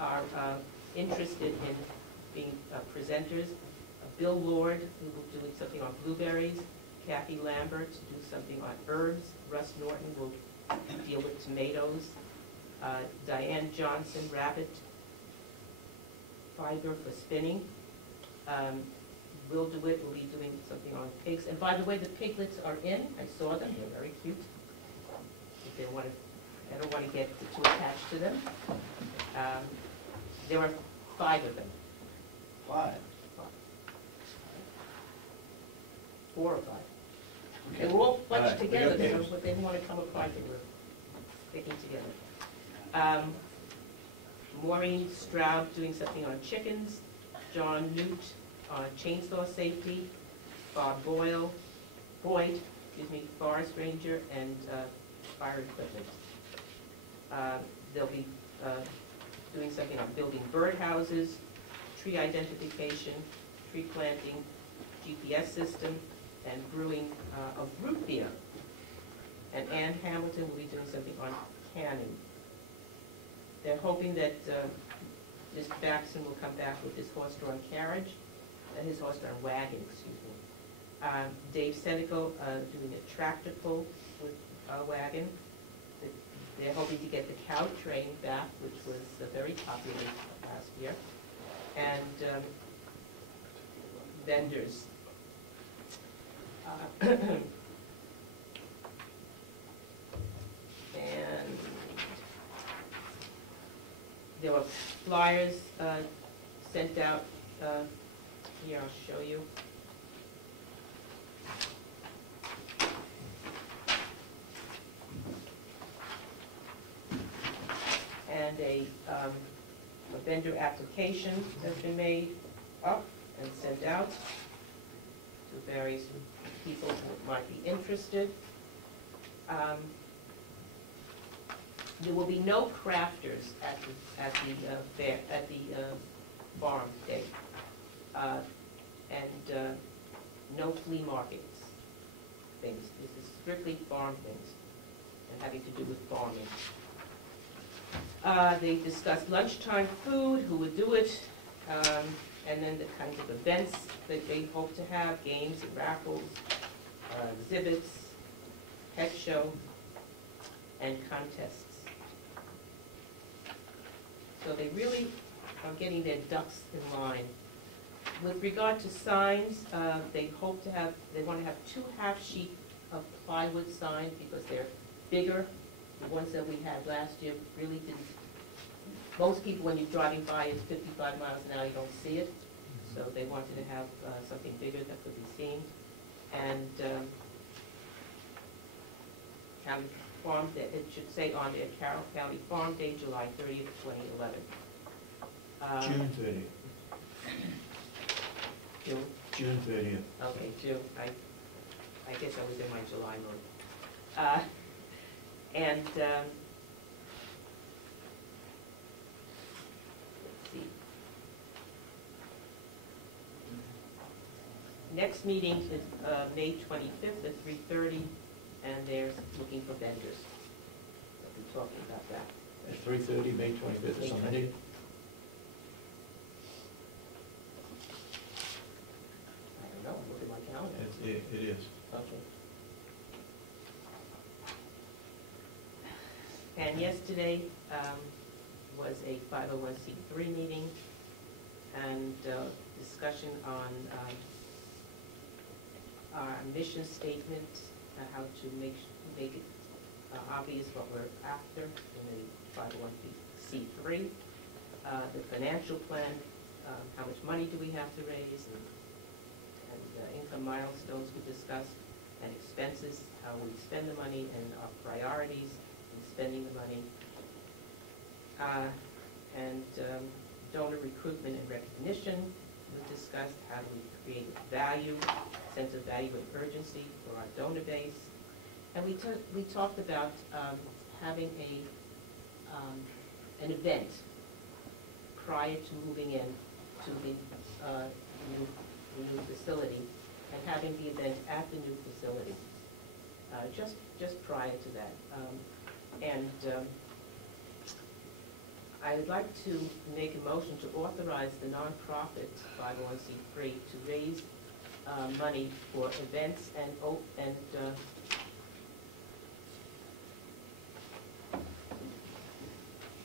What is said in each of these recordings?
are interested in being presenters. Bill Lord, who will do something on blueberries. Kathy Lambert to do something on herbs. Russ Norton will deal with tomatoes. Diane Johnson, rabbit fiber for spinning. Will DeWitt will be doing something on pigs. And by the way, the piglets are in. I saw them. They're very cute. If they want to, I don't want to get too attached to them. There are 5 of them. 5? 4 or 5. They were all bunched together, so they didn't want to come apart. They were sticking together. Maureen Stroud doing something on chickens. John Newt on chainsaw safety. Bob Boyd, forest ranger, and fire equipment. They'll be doing something on building birdhouses, tree identification, tree planting, GPS system, and brewing of root beer. And Ann Hamilton will be doing something on canning. They're hoping that Mr. Baxton will come back with his horse-drawn carriage, his horse-drawn wagon, excuse me. Dave Senecal doing a tractor pull with a wagon. They're hoping to get the cow train back, which was very popular last year. And vendors. And there were flyers sent out. Here, I'll show you. And a vendor application has been made up and sent out to various people who might be interested. There will be no crafters at the farm day, and no flea markets things. This is strictly farm things and having to do with farming. They discussed lunchtime food, who would do it, and then the kinds of events that they hope to have, games and raffles, exhibits, pet show, and contests. So they really are getting their ducks in line. With regard to signs, they want to have 2 half-sheet of plywood signs because they're bigger. The ones that we had last year really didn't. Most people, when you're driving by, it's 55 miles an hour, you don't see it. So they wanted to have something bigger that could be seen. And County Farm Day, it should say on there, Carroll County Farm Day, July 30th, 2011. June 30th. June? June 30th. Okay, June. I guess I was in my July mode. And let's see. Next meeting is May 25th at 3:30, and they're looking for vendors. We'll be talking about that. At 3:30, May 25th is Sunday. I don't know. Look at my calendar. It is. Okay. And yesterday was a 501c3 meeting and discussion on our mission statement, how to make it obvious what we're after in the 501c3, the financial plan, how much money do we have to raise, and income milestones we discussed, and expenses, how we spend the money, and our priorities in spending the money, and donor recruitment and recognition we discussed, how do we create value, sense of value and urgency for our donor base, and we talked about having an event prior to moving in to the new facility, and having the event at the new facility, just prior to that. I would like to make a motion to authorize the nonprofit 501c3 to raise money for events and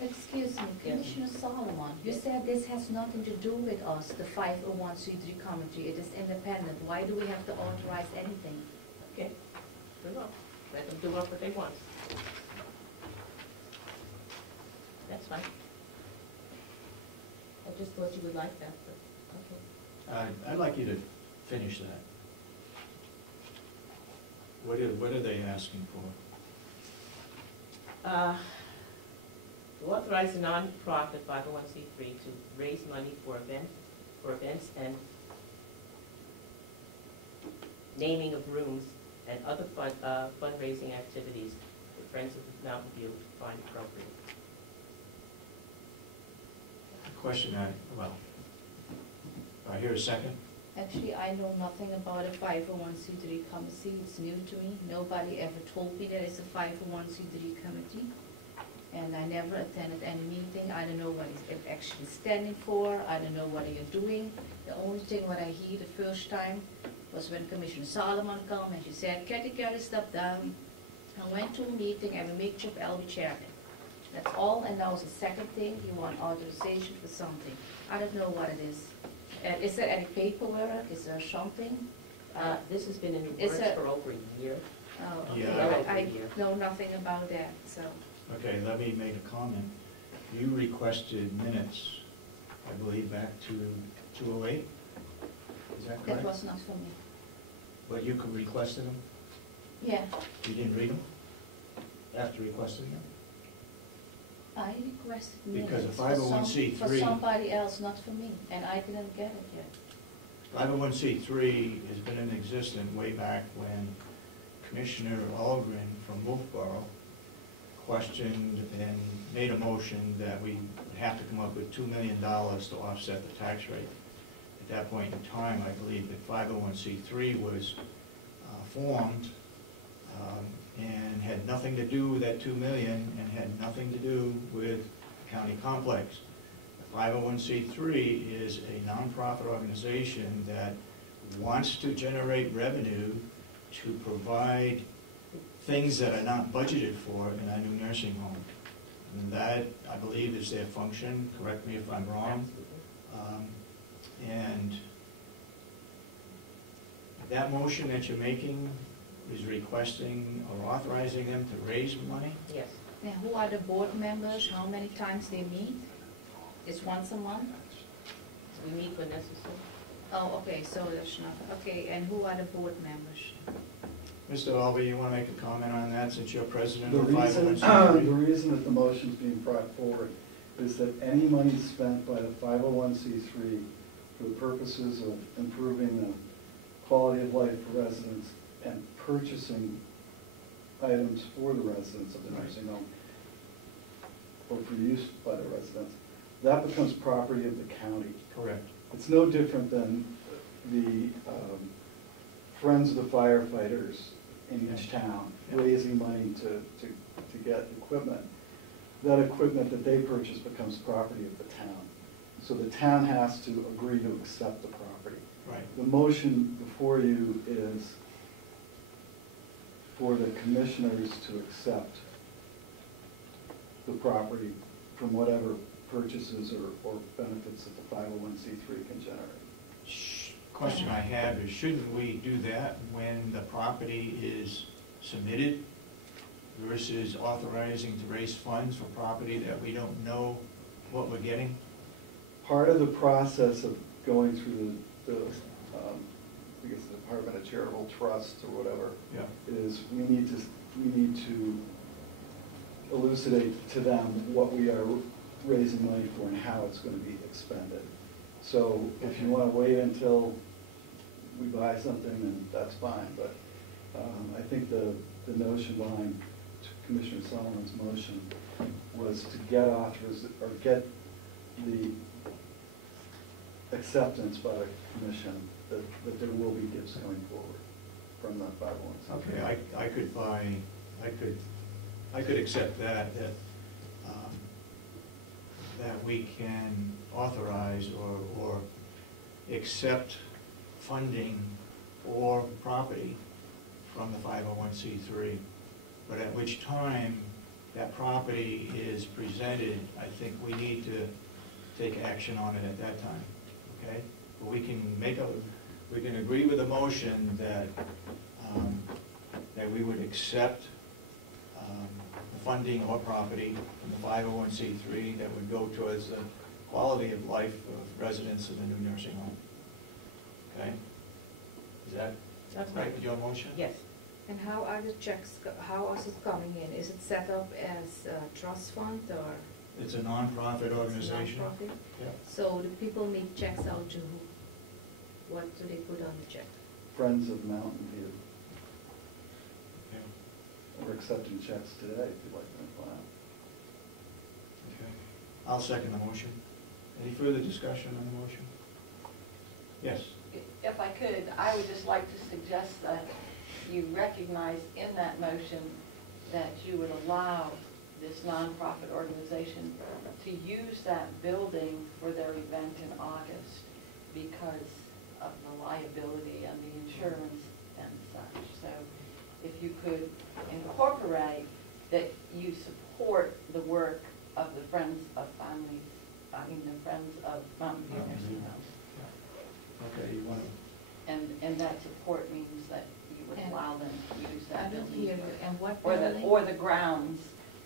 Excuse me, Yes. Commissioner Solomon, you said this has nothing to do with us, the 501c3 committee, it is independent. Why do we have to authorize anything? okay, very well. Let them do what they want. That's fine. I just thought you would like that, but, okay. I'd like you to finish that. What are they asking for? To authorize a non-profit 501c3 to raise money for events and naming of rooms and other fundraising activities that Friends of Mountain View find appropriate. The question do I hear a second? Actually, I know nothing about a 501c3 committee, it's new to me. Nobody ever told me there is a 501c3 committee. And I never attended any meeting. I don't know what it's actually standing for. I don't know what you're doing. The only thing what I hear the first time was when Commissioner Solomon came and she said, Kathy, step down. I went to a meeting and we make Chip L be chairman. That's all. And now the second thing, you want authorization for something. I don't know what it is. Is there any paperwork? Is there something? This has been in the Is works it- for over a year. Oh, okay. Yeah. I know nothing about that, so. Okay, let me make a comment. You requested minutes, I believe, back to 208? Is that correct? That was not for me. But you could requested them? Yeah, You didn't read them after requesting them? I requested Because a minutes for 501c3 somebody else, not for me, and I didn't get it yet. 501c3 has been in existence way back when Commissioner Algren from Wolfboro questioned and made a motion that we would have to come up with $2 million to offset the tax rate. At that point in time, I believe that 501c3 was formed and had nothing to do with that $2 million and had nothing to do with the county complex. The 501c3 is a nonprofit organization that wants to generate revenue to provide things that are not budgeted for in a new nursing home. And that, I believe, is their function. Correct me if I'm wrong. And that motion that you're making is requesting or authorizing them to raise money? Yes. Now, who are the board members, how many times they meet? It's once a month? We meet when necessary. Oh, okay, so there's not, okay, and who are the board members? Mr. Albee, you want to make a comment on that since you're president The of reason, the 501c3? reason that the motion's being brought forward is that any money spent by the 501c3 for the purposes of improving the quality of life for residents and purchasing items for the residents of the nursing home or for use by the residents, that becomes property of the county. Correct. It's no different than the Friends of the Firefighters in each town Yeah. raising money to get equipment. That equipment that they purchase becomes property of the town. So the town has to agree to accept the property. Right. The motion before you is for the commissioners to accept the property from whatever purchases or benefits that the 501c3 can generate. Question I have is, shouldn't we do that when the property is submitted versus authorizing to raise funds for property that we don't know what we're getting? Part of the process of going through the I guess the Department of Charitable Trusts or whatever, Yeah. is we need to elucidate to them what we are raising money for and how it's going to be expended. So if you want to wait until we buy something, then that's fine, but I think the notion behind Commissioner Solomon's motion was to get get the acceptance by the commission that there will be gifts coming forward from the 501c3. Okay, I could accept that that we can authorize or accept funding or property from the 501c3, but at which time that property is presented, I think we need to take action on it at that time, okay? But we can agree with the motion that, that we would accept the funding or property from the 501c3 that would go towards the quality of life of residents of the new nursing home. Okay? Is that right with your motion? Yes. And how are the checks, how is it coming in? Is it set up as a trust fund or? It's a non-profit organization. Non-profit? Yeah. So the people make checks out to who? What do they put on the check? Friends of Mountain View. Yeah. We're accepting checks today, if you'd like to file. Okay. I'll second the motion. Any further discussion on the motion? Yes. If I could, I would just like to suggest that you recognize in that motion that you would allow this nonprofit organization to use that building for their event in August because of the liability and the insurance and such. So if you could incorporate that you support the work of the Friends of Families, the Friends of Mountain View Nursing Home. Okay, you want to? And that support means that you would And allow them to use I that don't building. hear you. And what Or building? or the grounds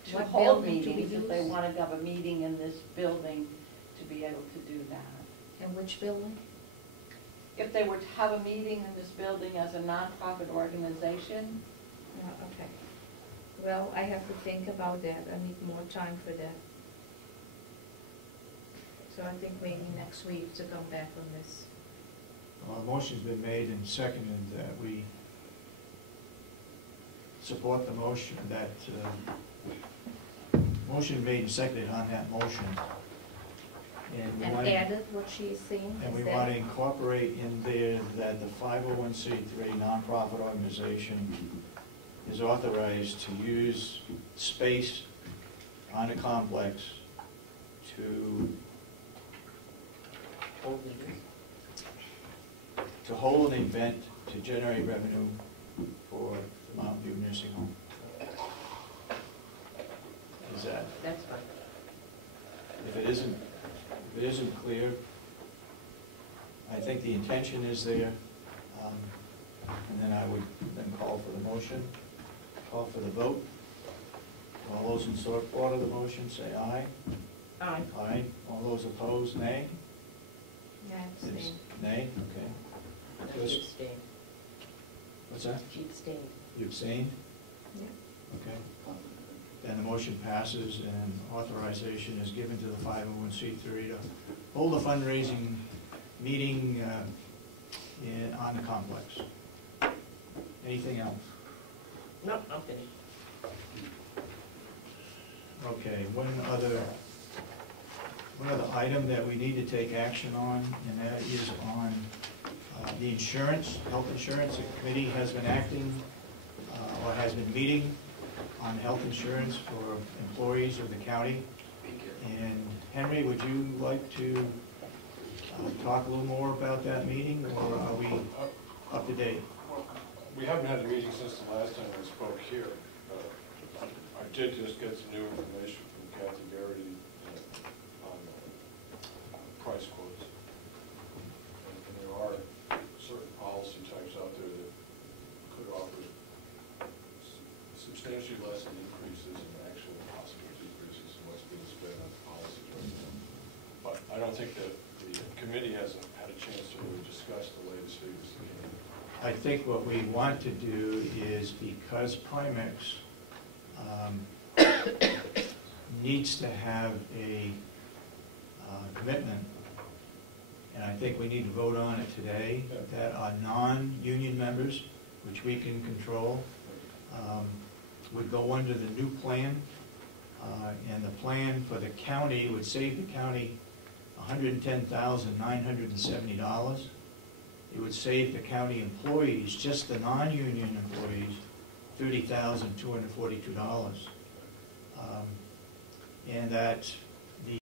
to What hold building to be meetings, if they used? wanted to have a meeting in this building, to be able to do that. And which building? If they were to have a meeting in this building as a nonprofit organization, Okay. Well, I have to think about that. I need more time for that. So I think maybe next week to come back on this. Well, a motion's been made and seconded that we support the motion, that, motion made and seconded on that motion. And we And want, added what she is saying? and is we that- want to incorporate in there that the 501c3 nonprofit organization is authorized to use space on the complex to hold an event to generate revenue for the Mountain View Nursing Home. Is that, That's fine. if it isn't clear, I think the intention is there, and then I would then call for the motion, call for the vote. All those in support of the motion say aye. Aye. Aye. All those opposed, nay? Yeah, I abstain. Nay, okay. No, she abstained. What's that? She abstained. You abstained? Yeah. Okay. Then the motion passes and authorization is given to the 501c3 to hold a fundraising meeting on the complex. Anything else? No, I'm finished. Okay, one other item that we need to take action on, and that is on the insurance, health insurance. The committee has been acting, or has been meeting on health insurance for employees of the county. And Henry, would you like to talk a little more about that meeting, or are we up to date? We haven't had a meeting since the last time we spoke here. I did just get some new information from Kathy Garrity on price quotes. And there are certain policy types out there that could offer substantially less in increases and actual possible decreases in what's being spent on policies right now. But I don't think that the committee hasn't had a chance to really discuss the latest figures. I think what we want to do is, because Primex needs to have a commitment, and I think we need to vote on it today, that our non-union members, which we can control, would go under the new plan, and the plan for the county would save the county $110,970. It would save the county employees, just the non-union employees, $30,242. And that